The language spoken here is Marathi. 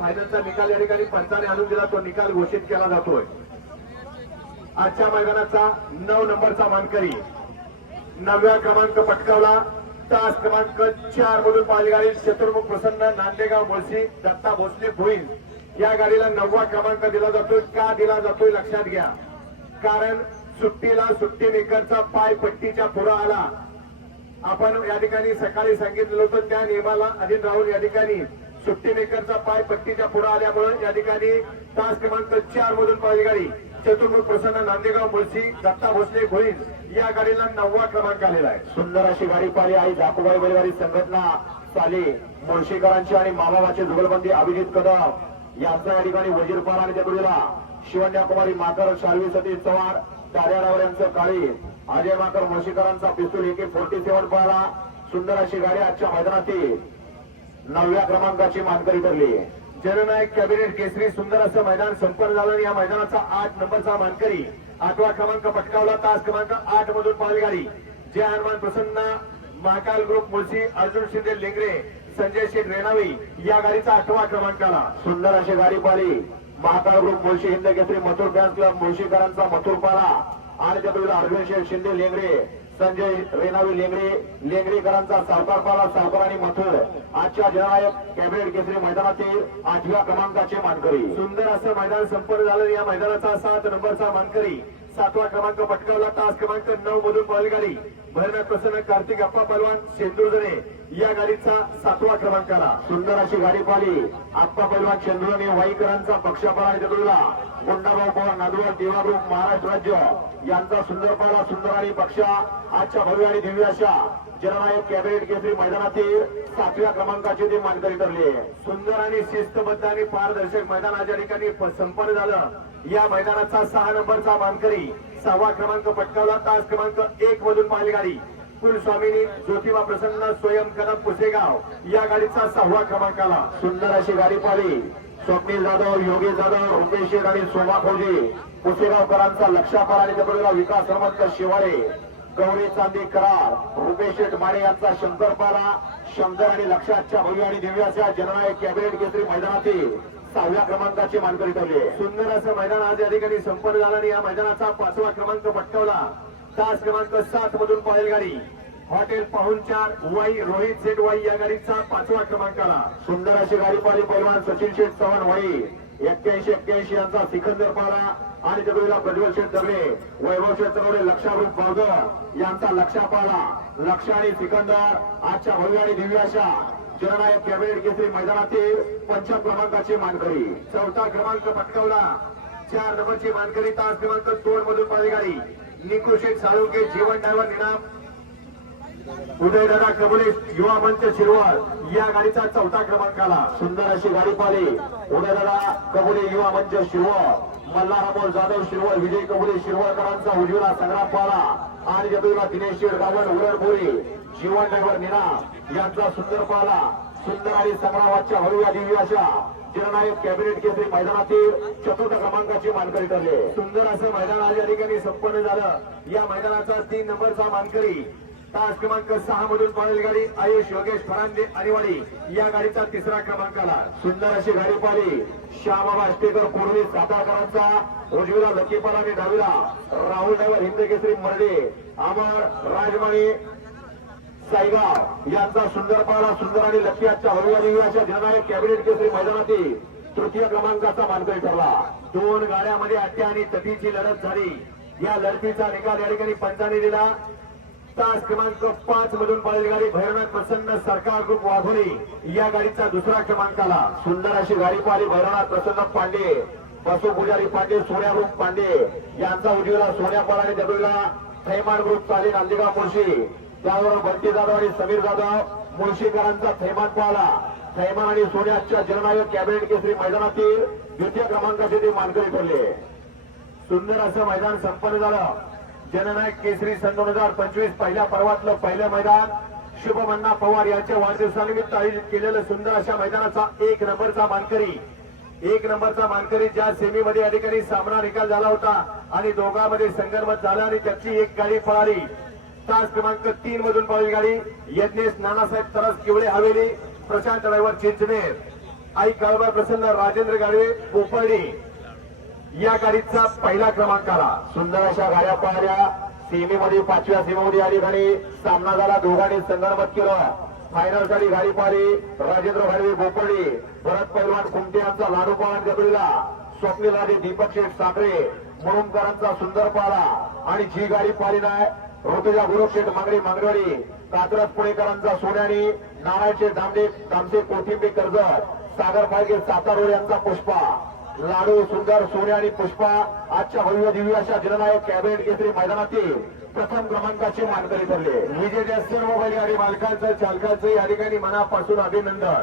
फायनलचा निकाल या ठिकाणी पंचाने आणून दिला. तो निकाल घोषित केला जातोय. आजच्या मैदानाचा नऊ नंबरचा मानकरी नवव्या क्रमांक पटकावला. तास क्रमांक चार मधून पालगाडी शत्रुमुख प्रसन्न नांदेगाव मुळशी दत्ता भोसले भोईन या गाडीला नववा क्रमांक दिला जातोय. का दिला जातोय लक्षात घ्या. कारण सुट्टीला सुट्टी मेकरचा पाय पट्टीच्या पुढं आला. आपण या ठिकाणी सकाळी सांगितलं होतं त्या नियमाला अधीन राहून या ठिकाणी सुट्टी मेकरचा पाय पट्टीच्या पुढे आल्यामुळे या ठिकाणी तास क्रमांक चार मधून पाहिली गाडी चतुर्मुख प्रसन्न नांदेगाव मुळशी दत्ता भोसले भोईन या गाडीला नववा क्रमांक आलेला आहे. सुंदर अशी गाडी पाहिली आई दाखोबाई बैलगाडी संघटना साली मुळशीकरांची आणि मामाबाचे जुगलबंदी अभिजित कदम यांचा या ठिकाणी वजीरपारा आणि त्या शिवण्या कुमारी माकर शालवी सतीश चव्हाण ताऱ्याडावर यांचं काळी अजय माकर मुळशीकरांचा पिस्तूल एके फोर्टी सेव्हन पाहिला सुंदर अशी गाडी आजच्या मैदानातील नवव्या क्रमांकाची मानकरी ठरली. जननायक कॅबिनेट केसरी सुंदर असं मैदान संपन्न झालं आणि या मैदानाचा आठ नंबरचा मानकरी आठवा क्रमांक पटकावला. तास क्रमांक आठ मधून पाहिली गाडी जय हनुमान प्रसन्न महाकाल ग्रुप मुळशी अर्जुन शिंदे लेंगरे संजय शेठ रेणावी या गाडीचा आठवा क्रमांक आला. सुंदर अशी गाडी पाहिली. Mahakal group Mulshi Hind Kesari Mathur fans club मुळशीकरांचा Mathur पाला. आणि त्यापुढे अर्जुन शेठ शिंदे लेंगरे. संजय रेणावी लेंगरे लेंगरेकरांचा सावकार पाला सावकार आणि मथुर. आजच्या जननायक कॅबिनेट केसरी मैदानाचे आठव्या क्रमांकाचे मानकरी. सुंदर असं मैदान संपन्न झालं. या मैदानाचा सात नंबरचा मानकरी. सातवा क्रमांक पटकावला. तास क्रमांक नऊ मधून पाहिली भरण्यात प्रसन्न कार्तिक अप्पा पलवान शेंदुर्जने या गाडीचा सातवा क्रमांक आला. सुंदर अशी गाडी पाहिली. आप्पा पैलवान चंद्रने वाईकरांचा पक्षापाला आणि त्यापुढेला मुंडाभाऊ पवार नांदुर देवा महाराष्ट्र राज्य. यांचा सुंदर पाला सुंदर आणि पक्षा. आजच्या भव्य आणि दिव्य अशा जननायक कॅबिनेट केसरी मैदानातील सातव्या क्रमांकाचे ते मानकरी ठरले. सुंदर आणि शिस्तबद्ध आणि पारदर्शक मैदानाच्या ठिकाणी संपन्न झालं. या मैदानाचा सहा नंबरचा मानकरी सहावा क्रमांक पटकावला. तास क्रमांक एक मधून पाहिली गाडी. कुलस्वामिनी ज्योतिबा प्रसन्न स्वयं कदम पुसेगाव या गाडीचा सहावा क्रमांक आला. सुंदर अशी गाडी पाहिली. स्वप्नील जाधव योगी जाधव रुपेश शेठ आणि सोमा फौजी पुसेगावकरांचा लक्षापार आणि त्यापुढेला विकास हनुमंत शिवाळे गौरी चांदी करार. रुपेश शेठ माने यांचा शंकरपारा. शंकर आणि लक्षातच्या भव्य आणि दिव्याच्या जननायक कॅबिनेट केसरी मैदानातील सहाव्या क्रमांकाची मानकरी ठेवली सुंदर असं मैदान आज या ठिकाणी संपन्न झालं आणि या मैदानाचा पाचवा क्रमांक पटकावला. तास क्रमांक सात मधून पाहिल गाडी. हॉटेल पाहुणचार वाई रोहित सेठ वाई या गाडीचा पाचवा क्रमांक आला. सुंदर अशी गाडी पाहिली पैलवान सचिन शेठ चव्हाण वाई. एक्क्याऐंशी एक्क्याऐंशी यांचा सिकंदर पारा आणि त्यावेळेला प्रज्वल शेठ दगडे. वैभव शेठ चौडे लक्षारूप बावगर यांचा लक्षा पाला लक्ष आणि सिकंदर आजच्या भव्य आणि दिव्याशा जननायक कॅबिनेट केसरी मैदानातील पंचम क्रमांकाची मानकरी. चौथा क्रमांक पटकावला. चार नंबरची मानकरी तास क्रमांक दोन मधून पाहिली गाडी. निकू साळुंके जीवन ड्रायव्हर निनाम. उदयदादा कबुले युवा मंच शिरवाळ या गाडीचा चौथा क्रमांक आला सुंदर अशी गाडी पाली उदयदादा कबुले युवा मंच शिरवळ मल्हारामोल जाधव शिरवळ विजय कबुले शिरवळकरांचा उजवीला संग्राम पाला. आणि जबीला दिनेश शेठ गावड उरणपुरी. जीवन ड्रायव्हर निना यांचा सुंदर पाला. सुंदर आणि संग्रामाच्या हळूया दिव्य जननायक कॅबिनेट केसरी मैदानातील चतुर्थ क्रमांकाची मानकरी ठरले. सुंदर असं मैदान आज या ठिकाणी संपन्न झालं. या मैदानाचा तीन नंबरचा मानकरी तास क्रमांक सहा मधून पाळेल गाडी आयुष योगेश फरांदे अनिवाडी. या गाडीचा तिसरा क्रमांक आला. सुंदर अशी गाडी पाहिली. श्यामाबा अष्टेकर कोरवी सातारकरांचा उजवीला लकीपाल आणि डावीला राहुल डायव्हर हिंद केसरी मर्डे. अमर राजमाणी साईगाव यांचा सुंदर पाला सुंदर आणि लक्ष्मी आजच्या हरविवादिवाच्या जननायक कॅबिनेट केसरी मैदानातील तृतीय क्रमांकाचा मानकरी ठरला. दोन गाड्यामध्ये अट्ट्या आणि तटीची लढत झाली. या लढतीचा निकाल या ठिकाणी पंचाने दिला. तास क्रमांक पाच मधून पाहिली गाडी भैरवनाथ प्रसन्न सरकार ग्रुप वाघोली. या गाडीचा दुसरा क्रमांक आला. सुंदर अशी गाडी पाहिली भैरवनाथ प्रसन्न पांडे. बसू पुजारी पांडे सोन्या ग्रुप पांडे. यांचा उजवीला सोन्या पाल आणि त्यावेळेला थैमान ग्रुप चालेल नांदेगाव मुळशी त्यावर बंटी जाधव आणि समीर जाधव मुळशीकरांचा थैमान पाहला. थैमान आणि सोन्याच्या जननायक कॅबिनेट केसरी मैदानातील द्वितीय क्रमांकाचे ते मानकरी ठरले. सुंदर असं मैदान संपन्न झालं. जननायक केसरी सन दोन हजार पंचवीस पहिल्या पर्वातलं पहिलं मैदान. शुभमन्ना पवार यांच्या वाढदिवसानिमित्त आयोजित केलेलं सुंदर अशा मैदानाचा एक नंबरचा मानकरी. एक नंबरचा मानकरी ज्या सेमीमध्ये या ठिकाणी सामना निकाल झाला होता आणि दोघांमध्ये संघर्ष झाला आणि त्याची एक गाडी पळाली. तास क्रमांक तीन मधून पळाली गाडी. यज्ञेश नानासाहेब तरस किवळे हवेली प्रशांत ड्रायव्हर चिंचनेर आई काळबा प्रसन्न राजेंद्र गाडवे पोपर्डी या गाडीचा पहिला क्रमांक आला. सुंदर अशा गाड्या पाहिल्या. सीमेमध्ये पाचव्या सीमेमध्ये या ठिकाणी सामना झाला दोघांनी संगणमत केलं. फायनलसाठी गाडी पाहिली. राजेंद्र घाडवे गोपडी भरत पैलवान कुमटे यांचा लाडू पवार गबडीला स्वप्नील राजे दीपक शेठ साखरे. मुरुमकरांचा सुंदर पाला आणि जी गाडी पाहिली नाही ऋतुजा गुरु शेठ मांगरेवाडी कात्रज पुणेकरांचा सोन्यानी नारायणचे दामडे दामसे कोथिंबे कर्जत सागर पाहिजे सातारोड यांचा पुष्पा लाडू सुंदर सोने आणि पुष्पा आजच्या भव्य दिव्य अशा जननायक कॅबिनेट केसरी मैदानातील प्रथम क्रमांकाचे मानकरी ठरले. विजेत्या सर्व बैलगाडी मालकांचं चालकांचं या ठिकाणी मनापासून अभिनंदन.